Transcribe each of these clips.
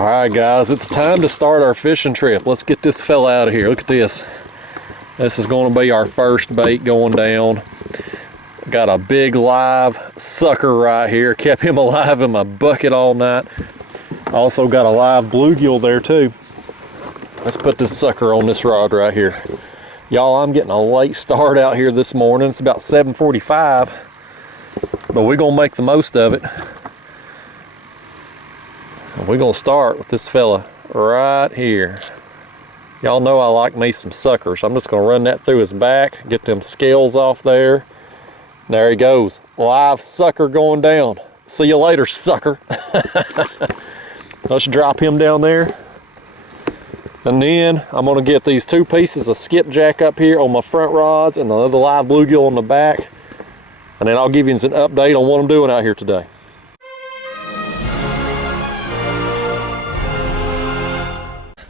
All right, guys, it's time to start our fishing trip. Let's get this fella out of here. Look at this. This is going to be our first bait going down. Got a big live sucker right here. Kept him alive in my bucket all night. Also got a live bluegill there too. Let's put this sucker on this rod right here. Y'all, I'm getting a late start out here this morning. It's about 7:45, but we're gonna make the most of it. We're gonna start with this fella right here. Y'all know I like me some suckers. I'm just gonna run that through his back, get them scales off there. There he goes, live sucker going down. See you later, sucker. Let's drop him down there. And then I'm gonna get these two pieces of skipjack up here on my front rods and the other live bluegill on the back. And then I'll give you an update on what I'm doing out here today.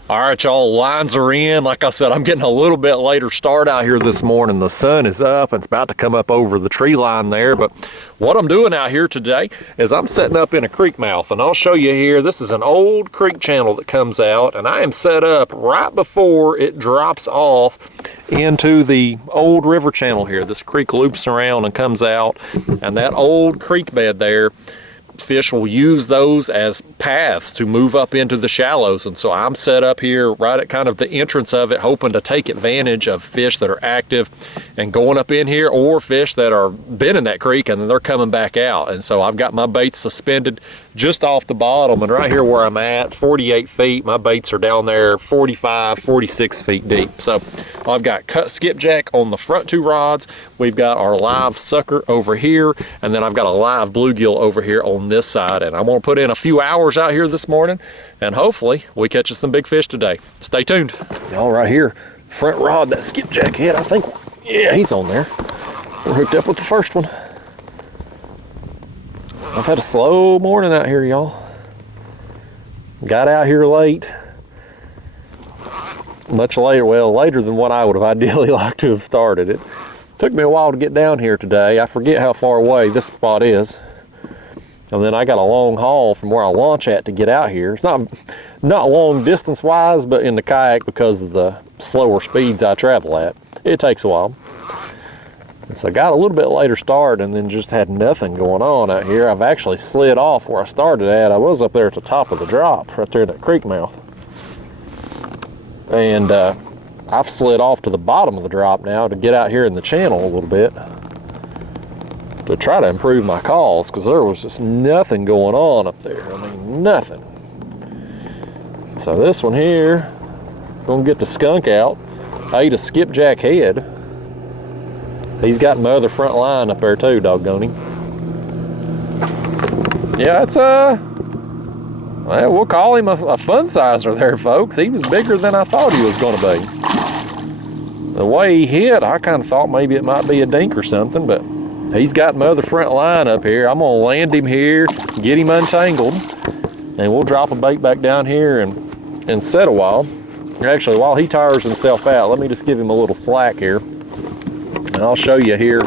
All right, y'all, lines are in. Like I said, I'm getting a little bit later start out here this morning. The sun is up and it's about to come up over the tree line there. But what I'm doing out here today is I'm setting up in a creek mouth, and I'll show you here. This is an old creek channel that comes out, and I am set up right before it drops off into the old river channel here. This creek loops around and comes out, and that old creek bed there, fish will use those as paths to move up into the shallows. And so I'm set up here right at kind of the entrance of it, hoping to take advantage of fish that are active and going up in here, or fish that are been in that creek and then they're coming back out. And so I've got my baits suspended just off the bottom, and right here where I'm at, 48 feet, my baits are down there 45, 46 feet deep. So I've got cut skipjack on the front two rods. We've got our live sucker over here, and then I've got a live bluegill over here on this side. And I'm gonna put in a few hours out here this morning, and hopefully we catch us some big fish today. Stay tuned. Y'all, right here, front rod, that skipjack head, I think, yeah, he's on there. We're hooked up with the first one. I've had a slow morning out here, y'all. Got out here late. Much later, well, later than what I would have ideally liked to have started it. Took me a while to get down here today. I forget how far away this spot is. And then I got a long haul from where I launch at to get out here. It's not long distance wise, but in the kayak, because of the slower speeds I travel at, it takes a while. So I got a little bit later start, and then just had nothing going on out here. I've actually slid off where I started at. I was up there at the top of the drop, right there in that creek mouth. And I've slid off to the bottom of the drop now to get out here in the channel a little bit to try to improve my calls, because there was just nothing going on up there. I mean, nothing. So this one here, gonna get the skunk out. I ate a skipjack head. He's got my other front line up there too, doggone him. Yeah, it's well, we'll call him a fun sizer there, folks. He was bigger than I thought he was gonna be. The way he hit, I kind of thought maybe it might be a dink or something, but he's got my other front line up here. I'm gonna land him here, get him untangled, and we'll drop a bait back down here and set a while. Actually, while he tires himself out, let me just give him a little slack here. And I'll show you here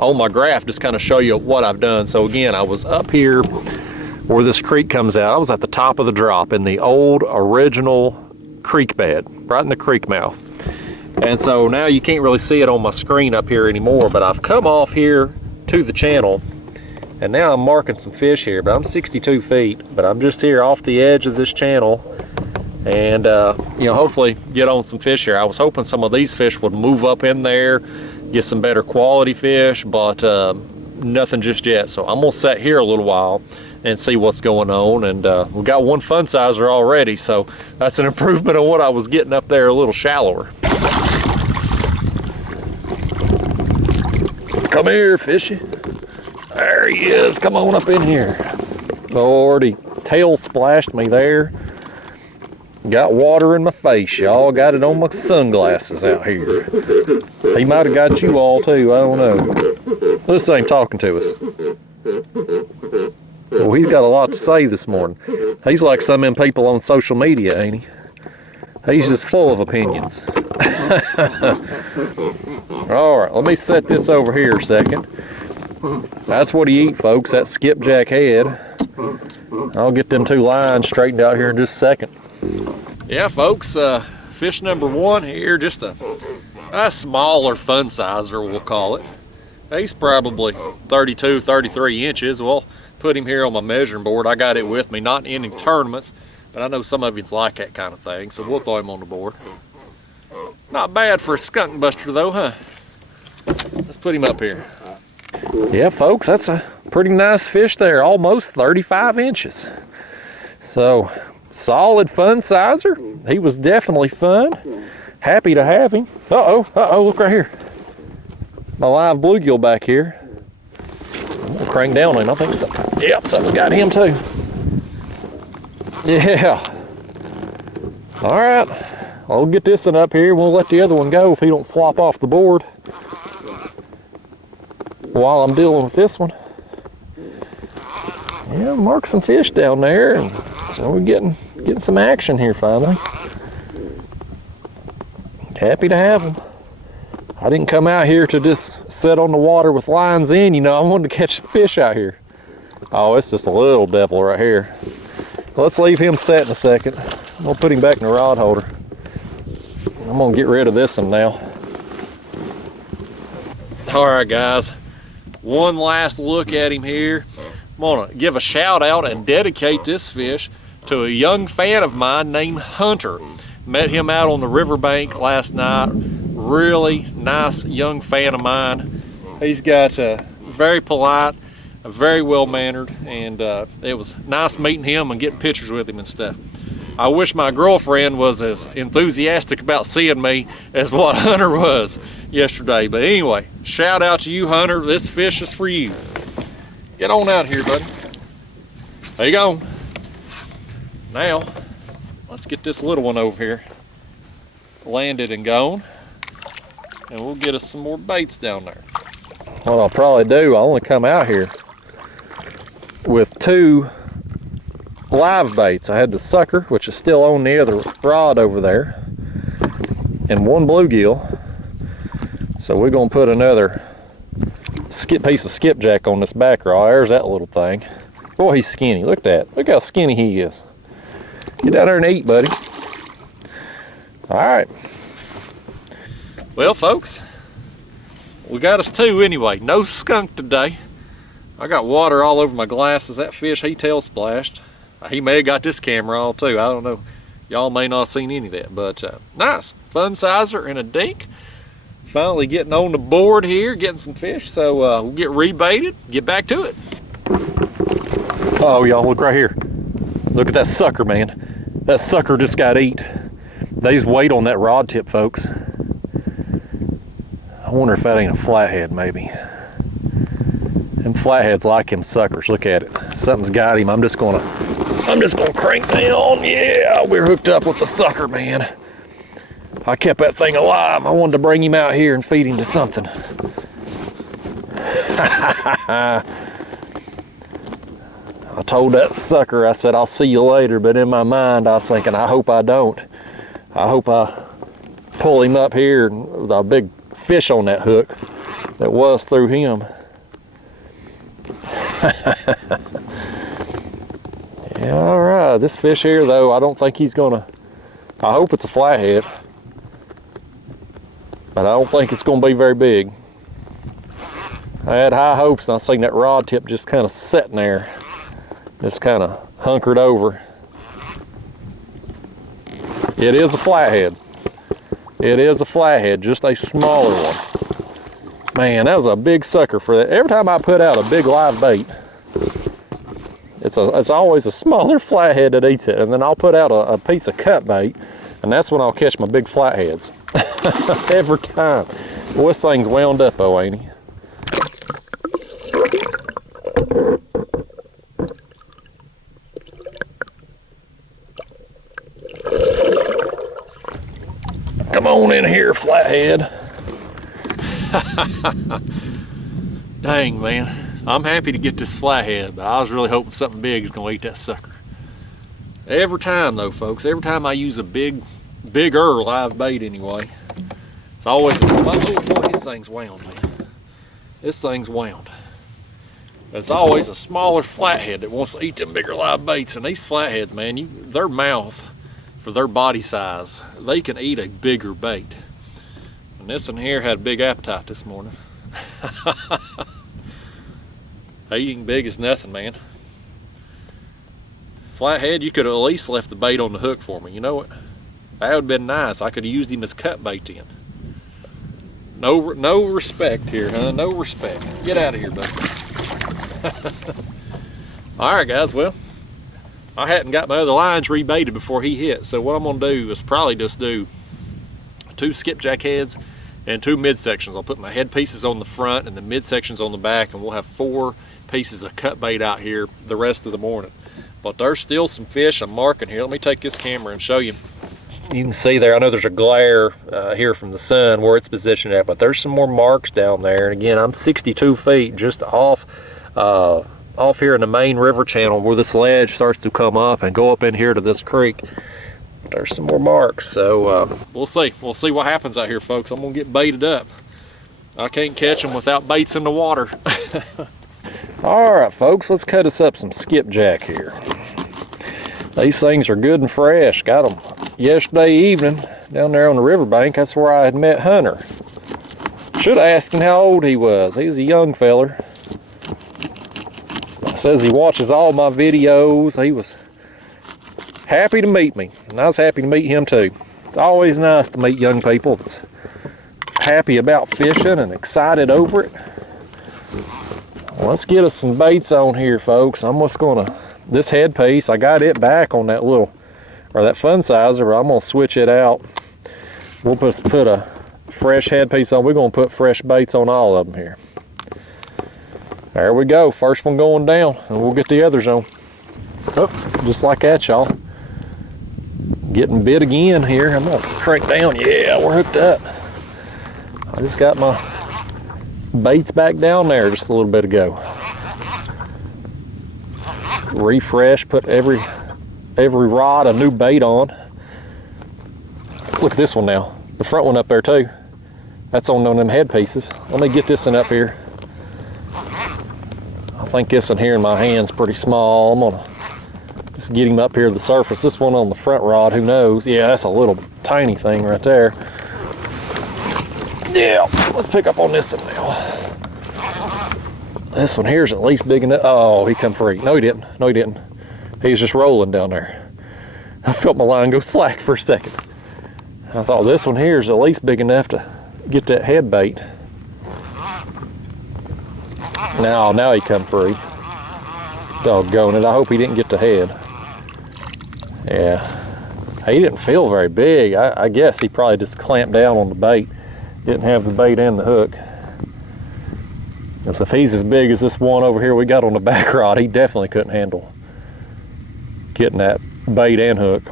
on my graph, just kind of show you what I've done. So again, I was up here where this creek comes out. I was at the top of the drop in the old original creek bed, right in the creek mouth. And so now you can't really see it on my screen up here anymore, but I've come off here to the channel, and now I'm marking some fish here. But I'm 62 feet, but I'm just here off the edge of this channel, and you know, hopefully get on some fish here. I was hoping some of these fish would move up in there, get some better quality fish, but nothing just yet. So I'm gonna sit here a little while and see what's going on. And we got one fun sizer already, so that's an improvement on what I was getting up there a little shallower. Come here, fishy. There he is. Come on up in here. Lordy, tail splashed me there. Got water in my face, y'all. Got it on my sunglasses out here. He might have got you all too, I don't know. This ain't talking to us. Well, he's got a lot to say this morning. He's like some of them people on social media, ain't he? He's just full of opinions. All right, let me set this over here a second. That's what he eat, folks, that skipjack head. I'll get them 2 lines straightened out here in just a second. Yeah, folks, fish number 1 here, just a smaller fun sizer, we'll call it. He's probably 32, 33 inches. We'll put him here on my measuring board. I got it with me, not in any tournaments, but I know some of you like that kind of thing, so we'll throw him on the board. Not bad for a skunk buster though, huh? Let's put him up here. Yeah, folks, that's a pretty nice fish there, almost 35 inches. So, solid fun sizer. He was definitely fun. Happy to have him. Uh-oh, look right here. My live bluegill back here. I'm gonna crank down on him. I think so. Yep, something's got him too. Yeah. All right, I'll get this one up here. We'll let the other one go if he don't flop off the board while I'm dealing with this one. Yeah, mark some fish down there, and so we're getting some action here finally. Happy to have them. I didn't come out here to just sit on the water with lines in, you know. I wanted to catch fish out here. Oh, it's just a little devil right here. Let's leave him set in a second. I'm gonna put him back in the rod holder. I'm gonna get rid of this one now. All right, guys, one last look at him here. I'm gonna give a shout out and dedicate this fish to a young fan of mine named Hunter. Met him out on the riverbank last night. Really nice young fan of mine. He's got very polite, very well mannered, and it was nice meeting him and getting pictures with him and stuff. I wish my girlfriend was as enthusiastic about seeing me as what Hunter was yesterday. But anyway, shout out to you, Hunter. This fish is for you. Get on out here, buddy. There you go. Now, let's get this little one over here landed and gone, and we'll get us some more baits down there. What I'll probably do, I'll only come out here with 2 live baits. I had the sucker, which is still on the other rod over there, and 1 bluegill. So we're gonna put another piece of skipjack on this back rod. There's that little thing. Boy, he's skinny. Look at that. Look how skinny he is. Get down there and eat, buddy. All right. Well, folks, we got us 2 anyway. No skunk today. I got water all over my glasses. That fish, he tail splashed. He may have got this camera all too. I don't know. Y'all may not have seen any of that, but nice fun sizer and a dink. Finally getting on the board here, getting some fish. So we'll get rebaited, get back to it. Oh, y'all, look right here. Look at that sucker, man. That sucker just got eat. There's weight on that rod tip, folks. I wonder if that ain't a flathead, maybe. Them flatheads like them suckers. Look at it. Something's got him. I'm just gonna crank down. Yeah, we're hooked up with the sucker, man. I kept that thing alive. I wanted to bring him out here and feed him to something. I told that sucker, I said, I'll see you later, but in my mind, I was thinking, I hope I don't. I hope I pull him up here with a big fish on that hook that was through him. Yeah, all right, this fish here, though, I don't think he's gonna, I hope it's a flathead, but I don't think it's gonna be very big. I had high hopes, and I seen that rod tip just kind of sitting there. Just kind of hunkered over. It is a flathead. It is a flathead, just a smaller one. Man, that was a big sucker for that. Every time I put out a big live bait, it's always a smaller flathead that eats it. And then I'll put out a piece of cut bait, and that's when I'll catch my big flatheads. Every time. Well, this thing's wound up, oh, ain't he? Come on in here, flathead. Dang, man. I'm happy to get this flathead, but I was really hoping something big is going to eat that sucker. Every time, though, folks, every time I use a bigger live bait anyway, it's always a, oh boy, this thing's wound, man. This thing's wound. It's always a smaller flathead that wants to eat them bigger live baits. And these flatheads, man, their mouth, for their body size, they can eat a bigger bait. And this one here had a big appetite this morning. Eating big as nothing, man. Flathead, you could have at least left the bait on the hook for me. You know what? That would have been nice. I could have used him as cut bait then. No respect here, huh? No respect. Get out of here, buddy. Alright guys, well, I hadn't got my other lines rebaited before he hit, so what I'm going to do is probably just do 2 skipjack heads and 2 midsections. I'll put my head pieces on the front and the midsections on the back, and we'll have 4 pieces of cut bait out here the rest of the morning. But there's still some fish I'm marking here. Let me take this camera and show you. You can see there, I know there's a glare here from the sun where it's positioned at, but there's some more marks down there. And again, I'm 62 feet just off here in the main river channel where this ledge starts to come up and go up in here to this creek. There's some more marks, so we'll see what happens out here, folks. I'm gonna get baited up. I can't catch them without baits in the water. All right, folks, let's cut us up some skipjack here. These things are good and fresh. Got them yesterday evening down there on the riverbank. That's where I had met Hunter. Should have asked him how old he was. He's a young feller. Says he watches all my videos. He was happy to meet me, and I was happy to meet him too. It's always nice to meet young people that's happy about fishing and excited over it. Let's get us some baits on here, folks. I'm just gonna, this headpiece, I got it back on that little, or that fun sizer, but I'm gonna switch it out. We'll just put a fresh headpiece on. We're gonna put fresh baits on all of them here. There we go, first one going down, and we'll get the others on. Oh, just like that, y'all. Getting bit again here. I'm gonna crank down. Yeah, we're hooked up. I just got my baits back down there just a little bit ago. Refresh, put every rod a new bait on. Look at this one now. The front one up there too. That's on them headpieces. Let me get this one up here. I think this one here in my hand's pretty small. I'm gonna just get him up here to the surface. This one on the front rod, who knows? Yeah, that's a little tiny thing right there. Yeah, let's pick up on this one now. This one here's at least big enough. Oh, he come free. No, he didn't. No, he didn't. He's just rolling down there. I felt my line go slack for a second. I thought this one here is at least big enough to get that head bait. Now he come free. Doggone it, I hope he didn't get the head. Yeah, he didn't feel very big. I guess he probably just clamped down on the bait. Didn't have the bait and the hook. Because if he's as big as this one over here we got on the back rod, he definitely couldn't handle getting that bait and hook.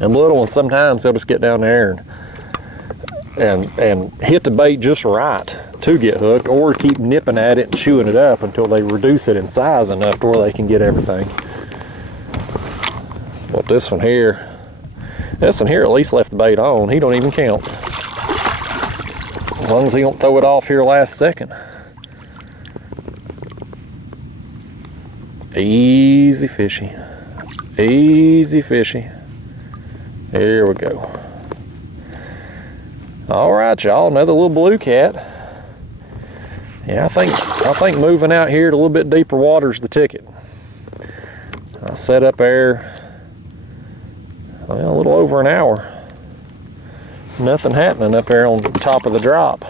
And little ones, sometimes they'll just get down there and hit the bait just right to get hooked, or keep nipping at it and chewing it up until they reduce it in size enough to where they can get everything. But this one here at least left the bait on. He don't even count. As long as he don't throw it off here last second. Easy fishy. Easy fishy. Here we go. All right, y'all, another little blue cat. Yeah, I think moving out here to a little bit deeper water is the ticket. I set up there a little over an hour. Nothing happening up there on the top of the drop.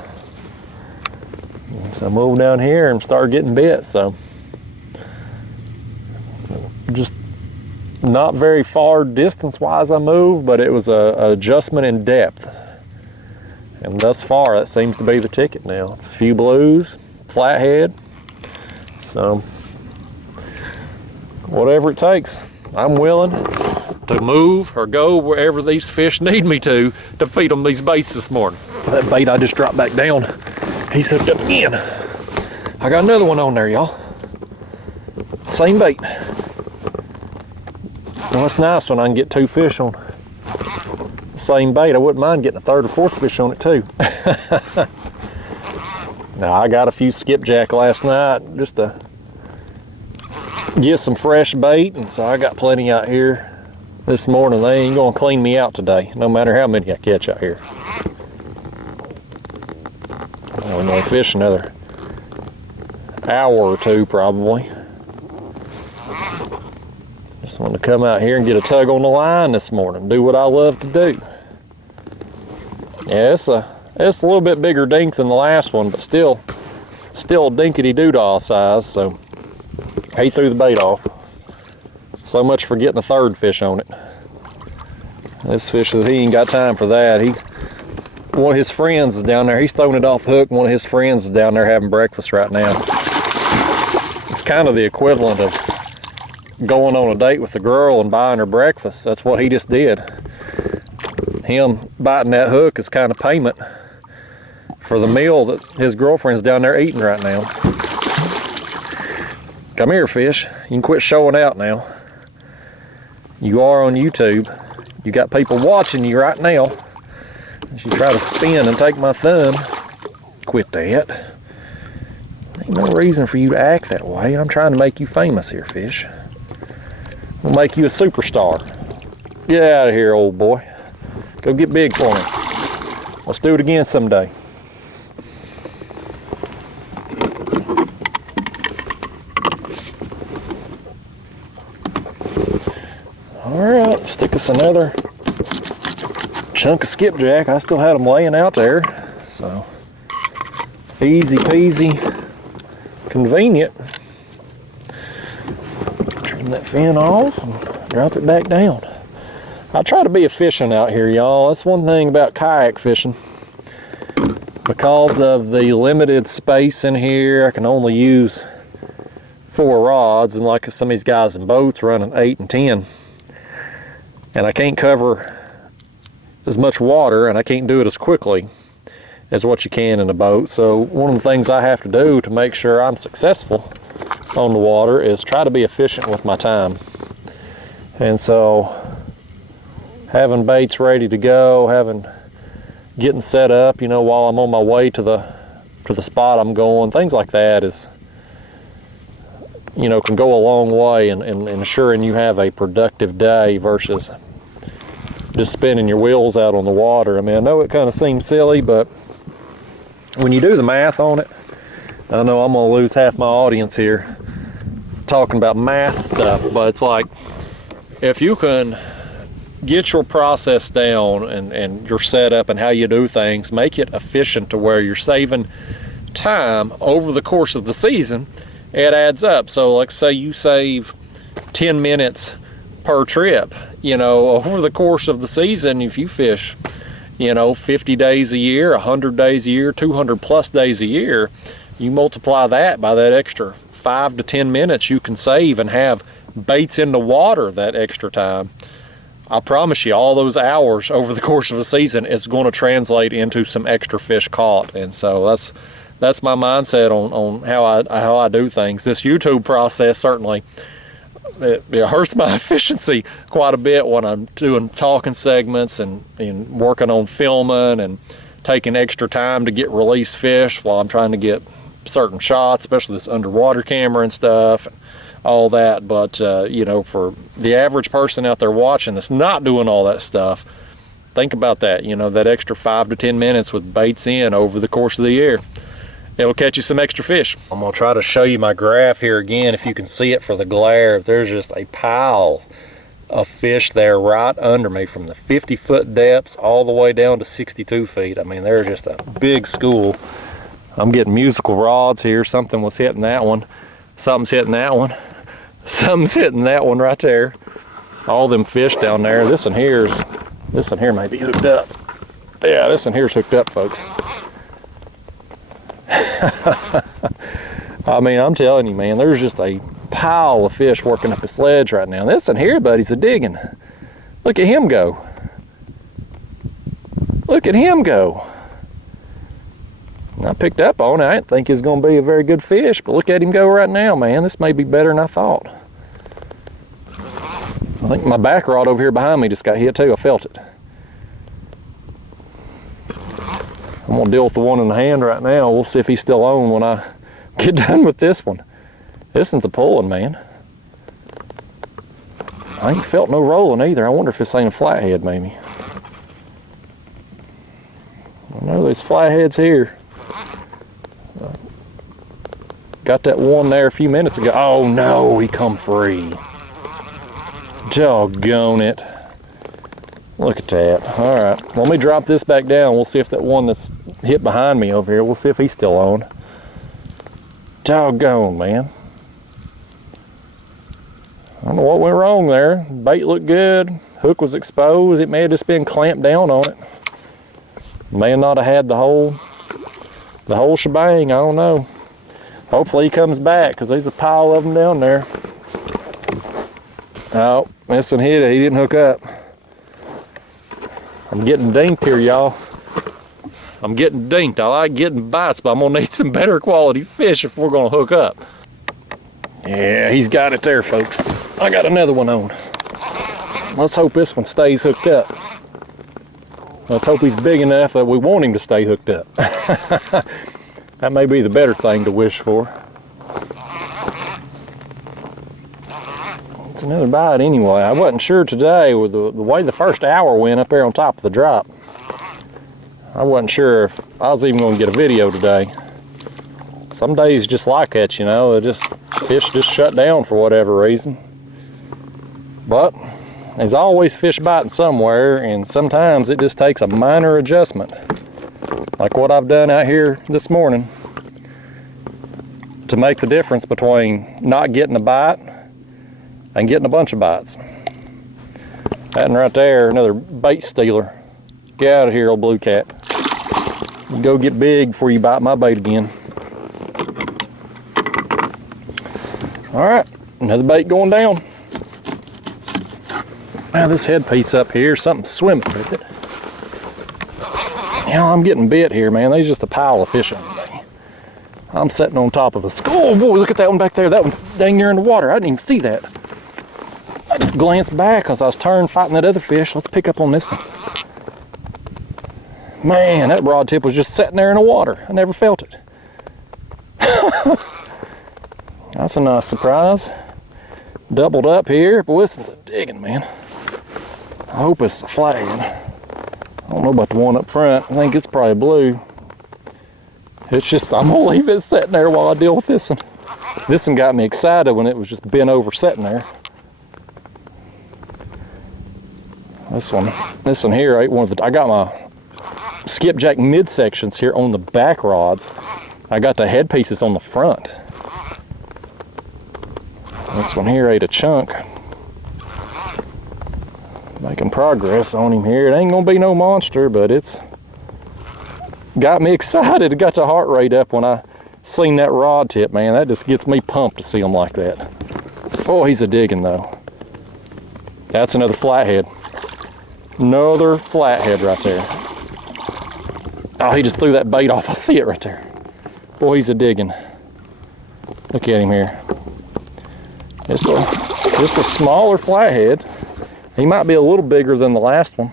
So I moved down here and started getting bit. So just not very far distance-wise I moved, but it was an adjustment in depth. And thus far, that seems to be the ticket now. A few blues, flathead. So whatever it takes, I'm willing to move or go wherever these fish need me to feed them these baits this morning. That bait I just dropped back down, he's hooked up again. I got another one on there, y'all. Same bait. Well, it's nice when I can get 2 fish on the same bait. I wouldn't mind getting a 3rd or 4th fish on it too. Now I got a few skipjack last night just to get some fresh bait, and so I got plenty out here this morning. They ain't gonna clean me out today, no matter how many I catch out here. We're gonna fish another hour or two probably. Just wanted to come out here and get a tug on the line this morning, do what I love to do. Yeah, it's a little bit bigger dink than the last one, but still dinkity doodah size, so he threw the bait off. So much for getting a third fish on it. This fish, he ain't got time for that. One of his friends is down there. He's throwing it off the hook. One of his friends is down there having breakfast right now. It's kind of the equivalent of going on a date with a girl and buying her breakfast. That's what he just did. Him biting that hook is kind of payment for the meal that his girlfriend's down there eating right now. Come here, fish. You can quit showing out now. You are on YouTube. You got people watching you right now. As you try to spin and take my thumb. Quit that. Ain't no reason for you to act that way. I'm trying to make you famous here, fish. We'll make you a superstar. Get out of here, old boy. Go get big for me. Let's do it again someday. All right, stick us another chunk of skipjack. I still had them laying out there, so easy peasy, convenient. Turn that fin off and drop it back down. I try to be efficient out here, y'all. That's one thing about kayak fishing. Because of the limited space in here, I can only use 4 rods, and like some of these guys in boats running 8 and 10. And I can't cover as much water, and I can't do it as quickly as what you can in a boat. So one of the things I have to do to make sure I'm successful on the water is try to be efficient with my time. And so having baits ready to go, getting set up, you know, while I'm on my way to the spot I'm going, things like that is, you know, can go a long way in ensuring you have a productive day versus just spinning your wheels out on the water. I mean, I know it kind of seems silly, but when you do the math on it, I know I'm gonna lose half my audience here talking about math stuff, but it's like, if you can get your process down and your setup and how you do things, make it efficient to where you're saving time over the course of the season, it adds up. So like say you save 10 minutes per trip, you know, over the course of the season, if you fish, you know, 50 days a year, 100 days a year, 200 plus days a year, you multiply that by that extra 5 to 10 minutes you can save and have baits in the water that extra time. I promise you, all those hours over the course of the season is going to translate into some extra fish caught. And so that's my mindset on how I do things. This YouTube process certainly it hurts my efficiency quite a bit when I'm doing talking segments and working on filming and taking extra time to get release fish while I'm trying to get certain shots, especially this underwater camera and stuff, and all that. But you know, for the average person out there watching that's not doing all that stuff, think about that. You know, that extra 5 to 10 minutes with baits in over the course of the year, it'll catch you some extra fish. I'm gonna try to show you my graph here again if you can see it for the glare. There's just a pile of fish there right under me from the 50-foot depths all the way down to 62 feet. I mean, they're just a big school. I'm getting musical rods here. Something was hitting that one. Something's hitting that one. Something's hitting that one right there. All them fish down there. This one here may be hooked up. Yeah, this one here's hooked up, folks. I mean, I'm telling you, man, there's just a pile of fish working up the sledge right now. This one here, buddy's a digging. Look at him go. Look at him go. I picked up on it. I didn't think he was going to be a very good fish, but look at him go right now, man. This may be better than I thought. I think my back rod over here behind me just got hit too. I felt it. I'm I'm gonna deal with the one in the hand right now. We'll see if he's still on when I get done with this one. This one's a pulling, man. I ain't felt no rolling either. I wonder if this ain't a flathead, maybe. I know there's flatheads here. Got that one there a few minutes ago. Oh no, he come free. Doggone it. Look at that. All right, let me drop this back down. We'll see if that one that's hit behind me over here, we'll see if he's still on. Doggone, man. I don't know what went wrong there. Bait looked good. Hook was exposed. It may have just been clamped down on it. May not have had the whole shebang. I don't know. Hopefully he comes back, because there's a pile of them down there. Oh, this one hit it. He didn't hook up. I'm getting dinked here, y'all. I'm getting dinked. I like getting bites, but I'm gonna need some better quality fish if we're gonna hook up. Yeah, he's got it there, folks. I got another one on. Let's hope this one stays hooked up. Let's hope he's big enough that we want him to stay hooked up. That may be the better thing to wish for. It's another bite anyway. I wasn't sure today with the way the first hour went up there on top of the drop. I wasn't sure if I was even going to get a video today. Some days just like that, you know, fish just shut down for whatever reason. But there's always fish biting somewhere, and sometimes it just takes a minor adjustment. Like what I've done out here this morning to make the difference between not getting a bite and getting a bunch of bites. That one right there, another bait stealer. Get out of here, old blue cat. You go get big before you bite my bait again. All right, another bait going down. Now this headpiece up here, something's swimming with it. You know, I'm getting bit here, man. There's just a pile of fish under me. I'm sitting on top of a skull. Oh boy, look at that one back there. That one's dang near in the water. I didn't even see that. I just glanced back as I was turned fighting that other fish. Let's pick up on this one. Man, that rod tip was just sitting there in the water. I never felt it. That's a nice surprise. Doubled up here. Boy, this is a digging, man. I hope it's a flathead. I don't know about the one up front. I think it's probably blue. It's just, I'm gonna leave it sitting there while I deal with this one. This one got me excited when it was just bent over sitting there. This one here ain't one of the, I got my skipjack midsections here on the back rods. I got the head pieces on the front. This one here ate a chunk. Making progress on him here. It ain't gonna be no monster, but it's got me excited. It got the heart rate up when I seen that rod tip, man. That just gets me pumped to see him like that. Oh, he's a digging though. That's another flathead. Another flathead right there. Oh, he just threw that bait off. I see it right there. Boy, he's a digging. Look at him here. Just a smaller flathead. He might be a little bigger than the last one.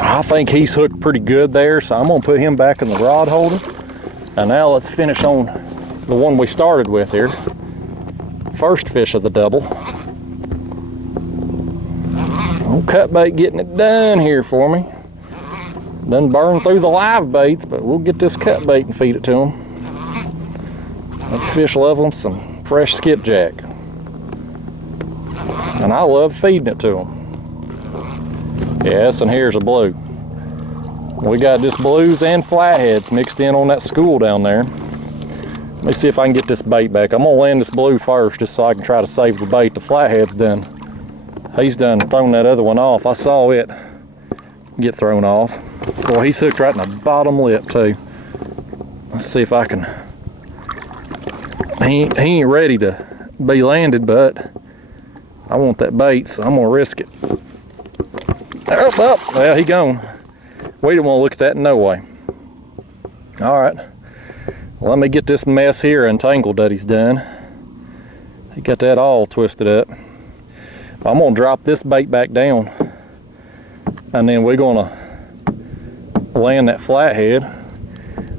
I think he's hooked pretty good there, so I'm gonna put him back in the rod holder. And now let's finish on the one we started with here. First fish of the double. Old cut bait getting it done here for me. Done burned through the live baits, but we'll get this cut bait and feed it to them. These fish love them some fresh skipjack. And I love feeding it to them. Yes, and here's a blue. We got just blues and flatheads mixed in on that school down there. Let me see if I can get this bait back. I'm gonna land this blue first just so I can try to save the bait. The flathead's done. He's done thrown that other one off. I saw it get thrown off. Boy, he's hooked right in the bottom lip too. Let's see if I can. He ain't ready to be landed, but I want that bait, so I'm gonna risk it. Oh, well, he gone. We don't want to look at that in no way. All right, Let me get this mess here untangled that he's done. He got that all twisted up. I'm gonna drop this bait back down, and then we're gonna land that flathead,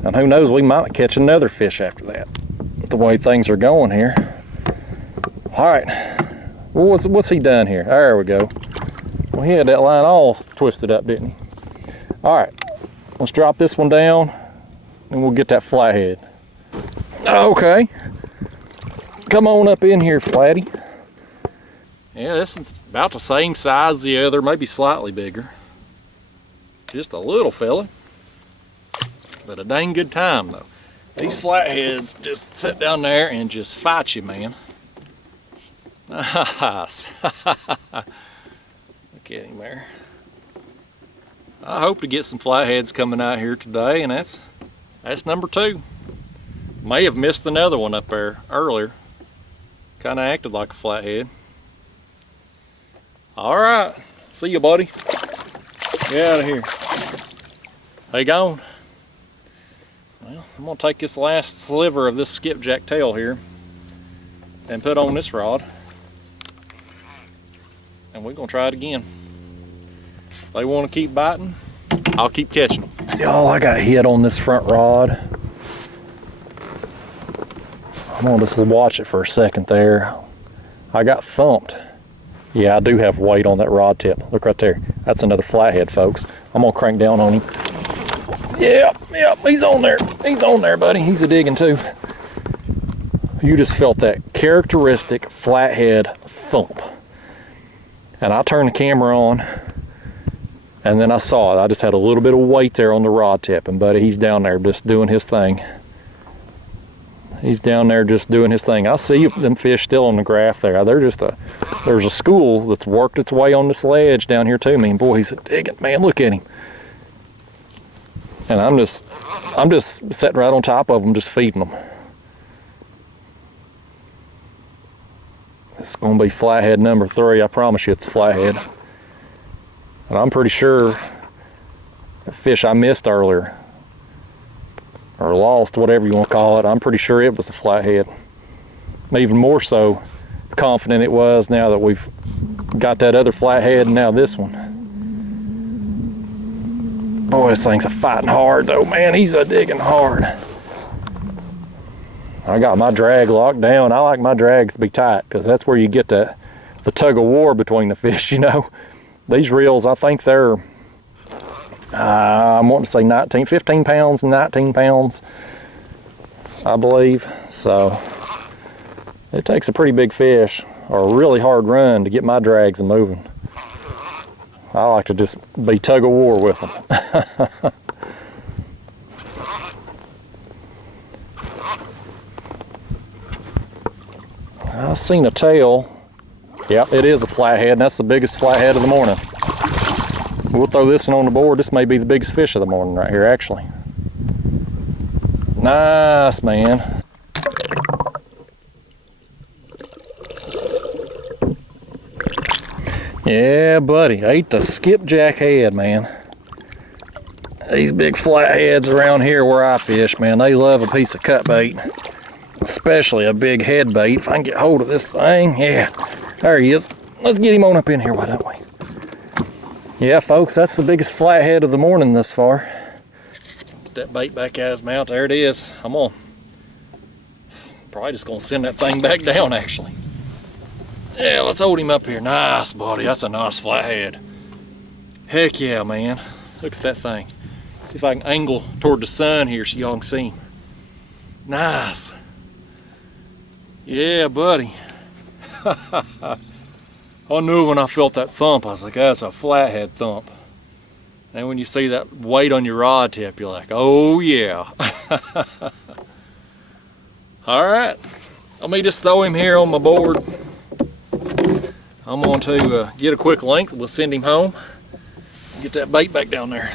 and who knows, we might catch another fish after that, the way things are going here. All right, well, what's he done here? There we go. Well, he had that line all twisted up, didn't he? All right, let's drop this one down, and we'll get that flathead. Okay, come on up in here, Flatty. Yeah, this is about the same size as the other, maybe slightly bigger. Just a little fella, but a dang good time though. These flatheads just sit down there and just fight you, man. Nice. Look at him there. I hope to get some flatheads coming out here today, and that's number 2. May have missed another one up there earlier. Kind of acted like a flathead. All right, see you, buddy. Get out of here. How you going? Well, I'm gonna take this last sliver of this skipjack tail here and put on this rod, and we're gonna try it again. If they want to keep biting, I'll keep catching them. Y'all, I got hit on this front rod. I'm gonna just watch it for a second there. I got thumped. Yeah, I do have weight on that rod tip. Look right there. That's another flathead, folks. I'm gonna crank down on him. Yep, he's on there. He's on there, buddy. He's a digging too. You just felt that characteristic flathead thump. And I turned the camera on, and then I saw it. I just had a little bit of weight there on the rod tip, and buddy, he's down there just doing his thing. He's down there just doing his thing. I see them fish still on the graph there. They're just there's a school that's worked its way on this ledge down here to me, and boy, he's a digging, man. Look at him. And I'm just sitting right on top of them, just feeding them. It's gonna be flathead number 3. I promise you, it's a flathead. And I'm pretty sure the fish I missed earlier, or lost, whatever you want to call it, I'm pretty sure it was a flathead. I'm even more so confident it was now that we've got that other flathead and now this one. Boy, this thing's a fighting hard though, man. He's a digging hard. I got my drag locked down. I like my drags to be tight because that's where you get the tug of war between the fish, you know. These reels, I think they're I'm wanting to say 15 pounds, 19 pounds, I believe. So it takes a pretty big fish or a really hard run to get my drags moving. I like to just be tug of war with them. I seen a tail. Yep, it is a flathead, and that's the biggest flathead of the morning. We'll throw this one on the board. This may be the biggest fish of the morning right here, actually. Nice, man. Yeah, buddy, ate the skipjack head, man. These big flatheads around here where I fish, man, they love a piece of cut bait, especially a big head bait. If I can get hold of this thing, yeah, there he is. Let's get him on up in here, why don't we? Yeah, folks, that's the biggest flathead of the morning thus far. Get that bait back out of his mouth. There it is. I'm probably just gonna send that thing back down, actually. Yeah, let's hold him up here. Nice, buddy. That's a nice flathead. Heck yeah, man. Look at that thing. See if I can angle toward the sun here so y'all can see him. Nice. Yeah, buddy. I knew when I felt that thump, I was like, that's a flathead thump. And when you see that weight on your rod tip, you're like, oh yeah. All right, let me just throw him here on my board. I'm going to get a quick length. We'll send him home. Get that bait back down there.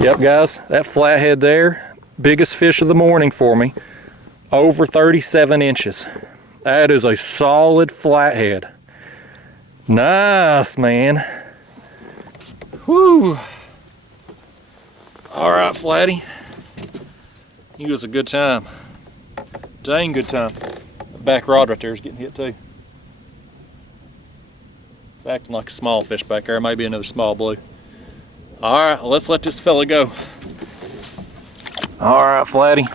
Yep, guys, that flathead there, biggest fish of the morning for me. Over 37 inches. That is a solid flathead. Nice, man. Whoo. All right, Flatty. He was a good time. Dang good time. The back rod right there is getting hit too. It's acting like a small fish back there. Maybe another small blue. All right, let's let this fella go. All right, Flatty.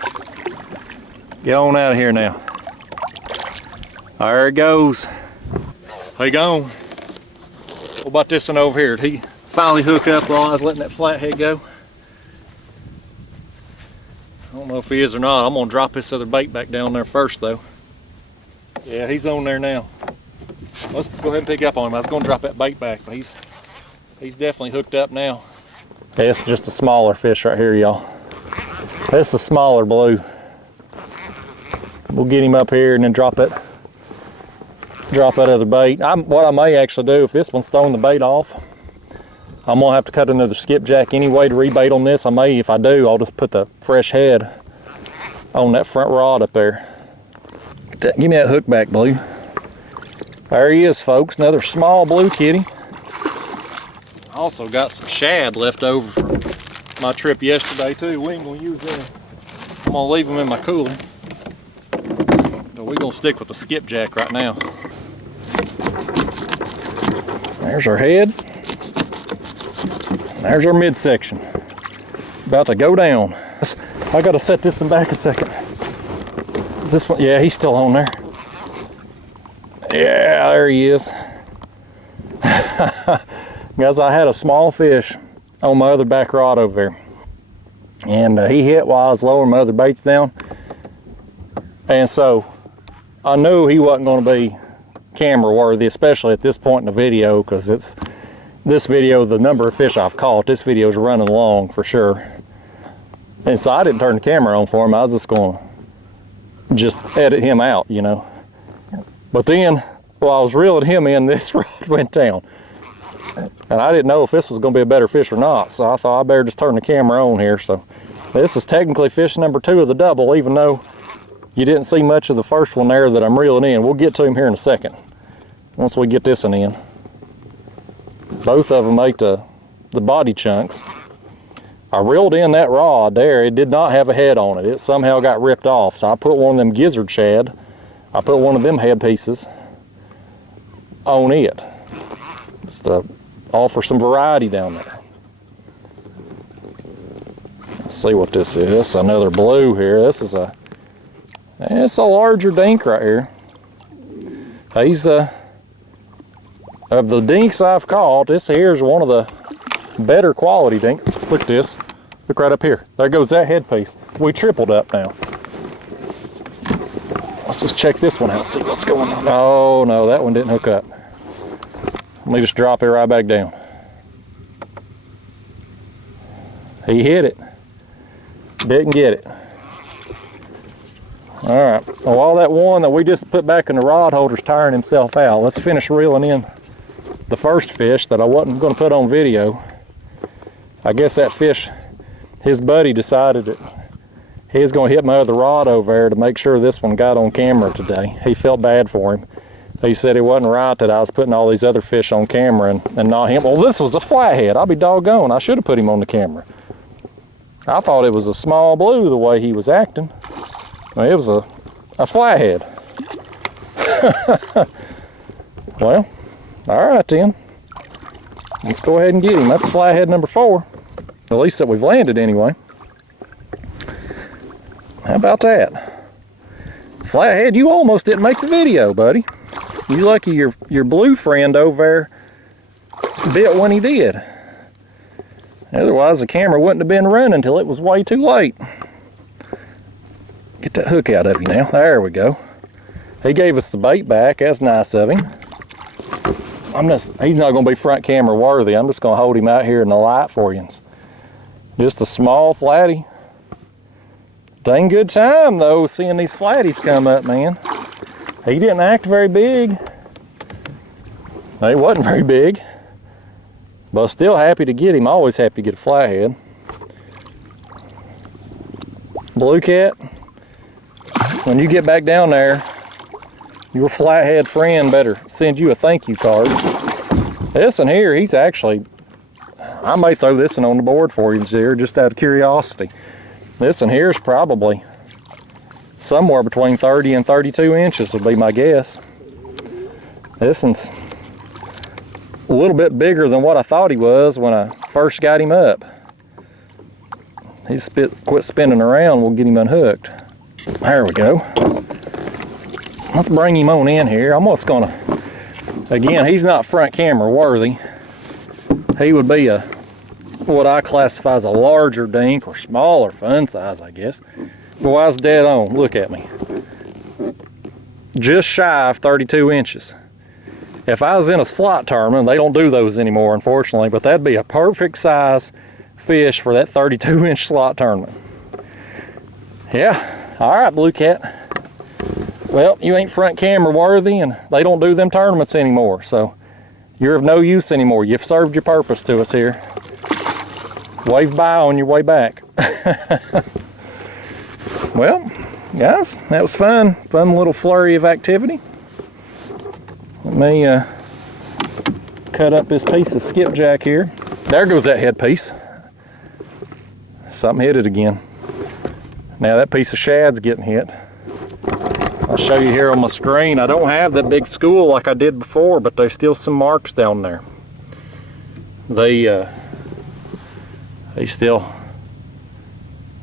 Get on out of here now. There it goes. He gone. What about this one over here? Did he finally hook up while I was letting that flathead go? I don't know if he is or not. I'm gonna drop this other bait back down there first though. Yeah, he's on there now. Let's go ahead and pick up on him. I was gonna drop that bait back, but he's definitely hooked up now. Okay, this is just a smaller fish right here, y'all. This is a smaller blue. We'll get him up here and then drop that other bait. What I may actually do, if this one's throwing the bait off, I'm gonna have to cut another skipjack anyway to rebait on this. I may, if I do, I'll just put the fresh head on that front rod up there. Give me that hook back, blue. There he is, folks, another small blue kitty. I also got some shad left over from my trip yesterday too. We ain't gonna use them. I'm gonna leave them in my cooler. But we're gonna stick with the skipjack right now. There's our head. There's our midsection. About to go down. I gotta set this one back a second. Is this one? Yeah, he's still on there. Yeah, there he is. Guys, I had a small fish on my other back rod over there. And he hit while I was lowering my other baits down. And so I knew he wasn't going to be camera worthy, especially at this point in the video, because it's this video, the number of fish I've caught, this video is running long for sure. And so I didn't turn the camera on for him. I was just going to just edit him out, you know. But then while I was reeling him in, this rod went down. And I didn't know if this was going to be a better fish or not, so I thought I better just turn the camera on here. So this is technically fish number 2 of the double, even though you didn't see much of the first one there that I'm reeling in. We'll get to him here in a second, once we get this one in. Both of them ate the body chunks. I reeled in that rod there. It did not have a head on it. It somehow got ripped off, so I put one of them gizzard shad. I put one of them head pieces on it, just to offer some variety down there. Let's see what this is. This is another blue here. This is it's a larger dink right here. He's of the dinks I've caught, this here is one of the better quality dinks. Look at this. Look right up here. There goes that headpiece. We tripled up now. Let's just check this one out, see what's going on. Oh no, that one didn't hook up. Let me just drop it right back down. He hit it. Didn't get it. All right, well, all that one that we just put back in the rod holder's tiring himself out. Let's finish reeling in the first fish that I wasn't going to put on video. I guess that fish, his buddy decided that he was going to hit my other rod over there to make sure this one got on camera today. He felt bad for him. He said it wasn't right that I was putting all these other fish on camera and not him. Well, this was a flathead. I'll be doggone. I should have put him on the camera. I thought it was a small blue the way he was acting. It was a flathead. Well, all right then. Let's go ahead and get him. That's flathead number 4. At least that we've landed anyway. How about that? Flathead, you almost didn't make the video, buddy. You lucky your blue friend over there bit when he did. Otherwise the camera wouldn't have been running until it was way too late. Get that hook out of you now. There we go. He gave us the bait back. That's nice of him. He's not going to be front camera worthy. I'm just going to hold him out here in the light for you. Just a small flatty. Dang good time though, seeing these flatties come up, man. He didn't act very big. He wasn't very big. But still happy to get him. Always happy to get a flathead. Blue cat, when you get back down there, your flathead friend better send you a thank you card. This one here, he's actually, I may throw this one on the board for you here just out of curiosity. This one here is probably somewhere between 30 and 32 inches would be my guess. This one's a little bit bigger than what I thought he was when I first got him up. He's quit spinning around, we'll get him unhooked. There we go. Let's bring him on in here. I'm just gonna, again, he's not front camera worthy. He would be a, what I classify as a larger dink or smaller fun size, I guess. Boy, I was dead on, look at me. Just shy of 32 inches. If I was in a slot tournament, they don't do those anymore, unfortunately, but that'd be a perfect size fish for that 32-inch slot tournament. Yeah, all right, Blue Cat. Well, you ain't front camera worthy, and they don't do them tournaments anymore, so you're of no use anymore. You've served your purpose to us here. Wave bye on your way back. Well, guys, that was fun. Fun little flurry of activity. Let me cut up this piece of skipjack here. There goes that headpiece. Something hit it again. Now that piece of shad's getting hit. I'll show you here on my screen. I don't have that big school like I did before, but there's still some marks down there. They still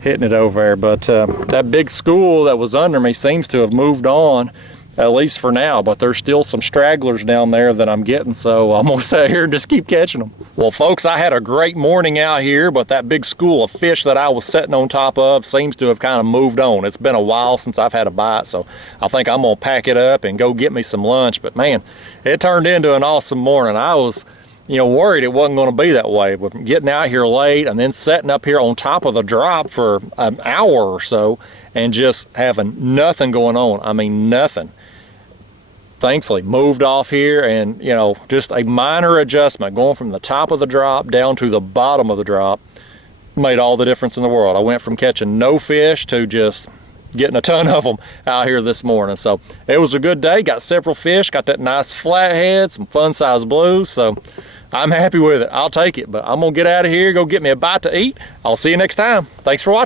hitting it over there, but that big school that was under me seems to have moved on, at least for now, but there's still some stragglers down there that I'm getting, so I'm gonna sit here and just keep catching them. Well, folks, I had a great morning out here, but that big school of fish that I was sitting on top of seems to have kind of moved on. It's been a while since I've had a bite, so I think I'm gonna pack it up and go get me some lunch. But man, it turned into an awesome morning. I was, you know, worried it wasn't going to be that way, but getting out here late and then setting up here on top of the drop for an hour or so and just having nothing going on. I mean, nothing. Thankfully moved off here, and you know, just a minor adjustment going from the top of the drop down to the bottom of the drop made all the difference in the world. I went from catching no fish to just getting a ton of them out here this morning. So it was a good day. Got several fish, got that nice flathead, some fun size blues, so I'm happy with it. I'll take it. But I'm gonna get out of here, go get me a bite to eat. I'll see you next time. Thanks for watching.